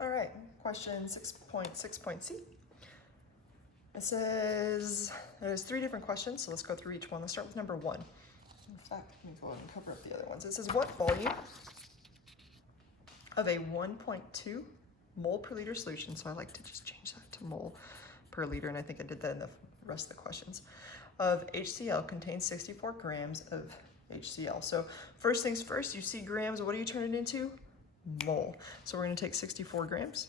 All right, question 6.6.c. It says, there's 3 different questions, so let's go through each one. Let's start with number 1. In fact, let me go ahead and cover up the other ones. It says, what volume of a 1.2 mole per liter solution, so I like to just change that to mole per liter, and I think I did that in the rest of the questions, of HCl contains 64 grams of HCl. So first things first, you see grams, what do you turn it into? Mole. So we're going to take 64 grams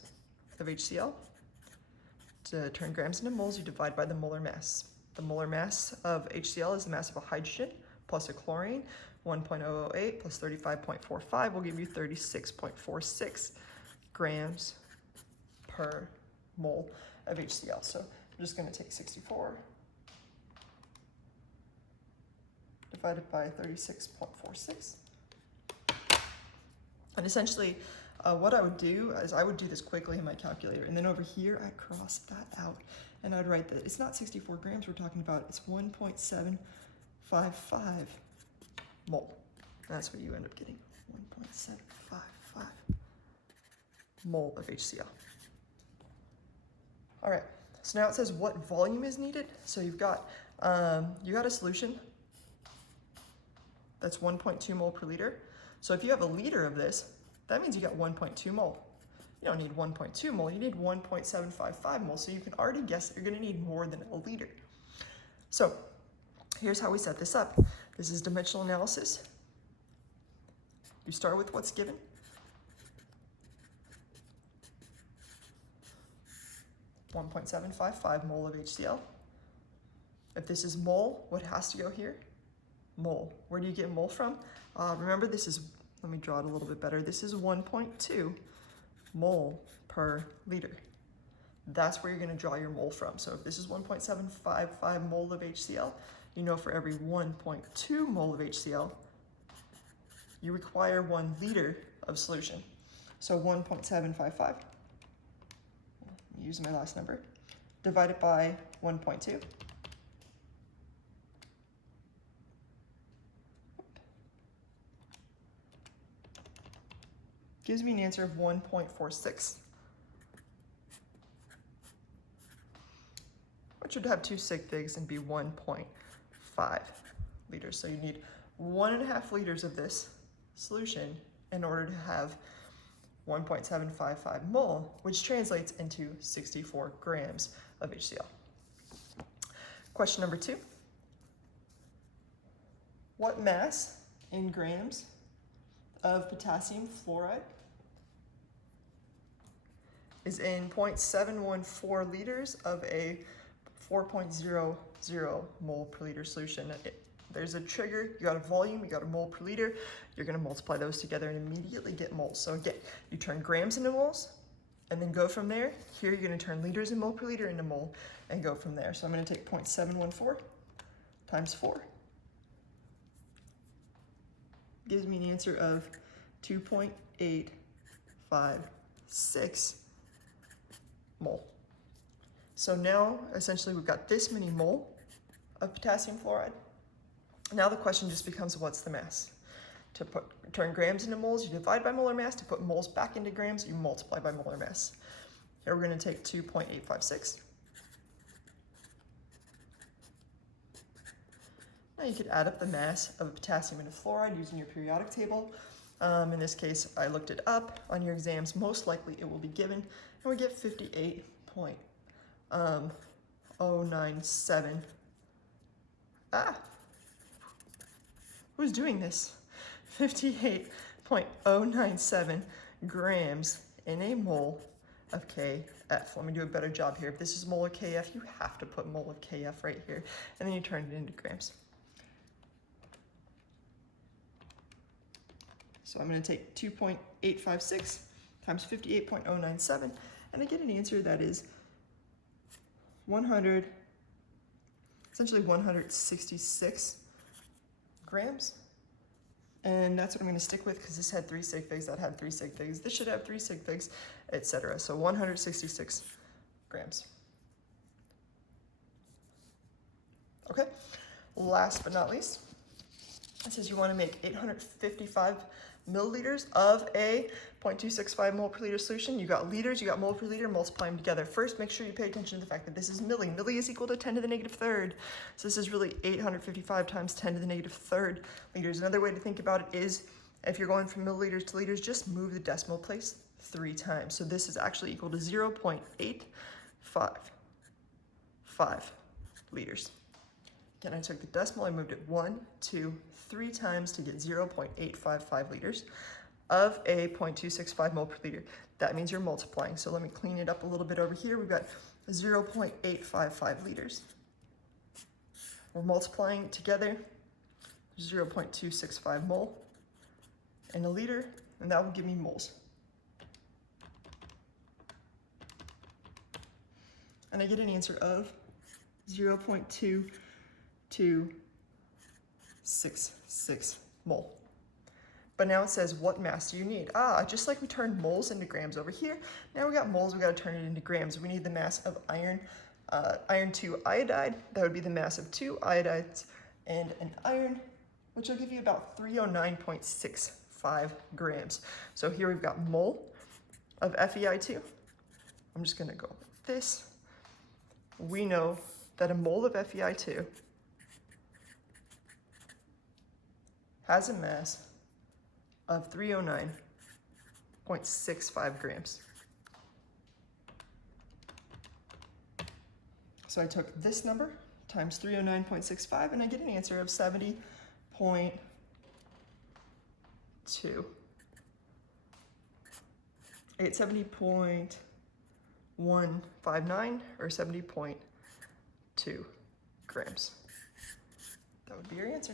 of HCl. To turn grams into moles, you divide by the molar mass. The molar mass of HCl is the mass of a hydrogen plus a chlorine. 1.008 plus 35.45 will give you 36.46 grams per mole of HCl. So I'm just going to take 64 divided by 36.46. And essentially, what I would do is I would do this quickly in my calculator, and then over here I'd cross that out, and I'd write that it's not 64 grams we're talking about, it's 1.755 mole. And that's what you end up getting, 1.755 mole of HCl. All right, so now it says what volume is needed. So you've got, you got a solution that's 1.2 mole per liter. So if you have a liter of this, that means you got 1.2 mole. You don't need 1.2 mole, you need 1.755 mole. So you can already guess that you're gonna need more than a liter. So here's how we set this up. This is dimensional analysis. You start with what's given. .755 mole of HCl. If this is mole, what has to go here? Mole. Where do you get mole from? Remember, this is, let me draw it a little bit better. This is 1.2 mole per liter. That's where you're going to draw your mole from. So if this is 1.755 mole of HCl, you know for every 1.2 mole of HCl, you require 1 liter of solution. So 1.755, use my last number, divided by 1.2. Gives me an answer of 1.46. Which would have 2 sig figs and be 1.5 liters. So you need 1.5 liters of this solution in order to have 1.755 mole, which translates into 64 grams of HCl. Question number 2. What mass in grams of potassium fluoride is in 0.714 liters of a 4.00 mole per liter solution? There's a trigger, you got a volume, you got a mole per liter, you're gonna multiply those together and immediately get moles. So again, you turn grams into moles, and then go from there. Here you're gonna turn liters and mole per liter into mole, and go from there. So I'm gonna take 0.714 times 4. Gives me an answer of 2.856 mole. So now, essentially, we've got this many mole of potassium fluoride. Now the question just becomes, what's the mass? To turn grams into moles, you divide by molar mass. To put moles back into grams, you multiply by molar mass. Here we're going to take 2.856. Now you could add up the mass of potassium and fluoride using your periodic table. In this case, I looked it up on your exams. Most likely it will be given, and we get 58.097. Who's doing this? 58.097 grams in a mole of KF. Let me do a better job here. If this is mole of KF, you have to put mole of KF right here, and then you turn it into grams. So I'm going to take 2.856 times 58.097, and I get an answer that is essentially 166 grams. And that's what I'm going to stick with because this had 3 sig figs, that had 3 sig figs, this should have 3 sig figs, etc. So 166 grams. Okay, last but not least, it says you want to make 855 milliliters of a 0.265 mole per liter solution. You got liters, you got mole per liter, multiply them together. First, make sure you pay attention to the fact that this is milli. Milli is equal to 10 to the negative third. So this is really 855 times 10 to the negative third liters. Another way to think about it is if you're going from milliliters to liters, just move the decimal place 3 times. So this is actually equal to 0.855 liters. Again, I took the decimal, I moved it 1, 2, 3 times to get 0.855 liters of a 0.265 mole per liter. That means you're multiplying. So let me clean it up a little bit over here. We've got 0.855 liters. We're multiplying together 0.265 mole and a liter, and that will give me moles. And I get an answer of 0.2266 mole. But now it says, what mass do you need? Just like we turned moles into grams over here, now we got moles, we gotta turn it into grams. We need the mass of iron, iron 2 iodide. That would be the mass of 2 iodides and an iron, which will give you about 309.65 grams. So here we've got mole of FeI2. I'm just gonna go like this. We know that a mole of FeI2 has a mass of 309.65 grams. So I took this number times 309.65 and I get an answer of 70.2. 70.159 or 70.2 grams. That would be your answer.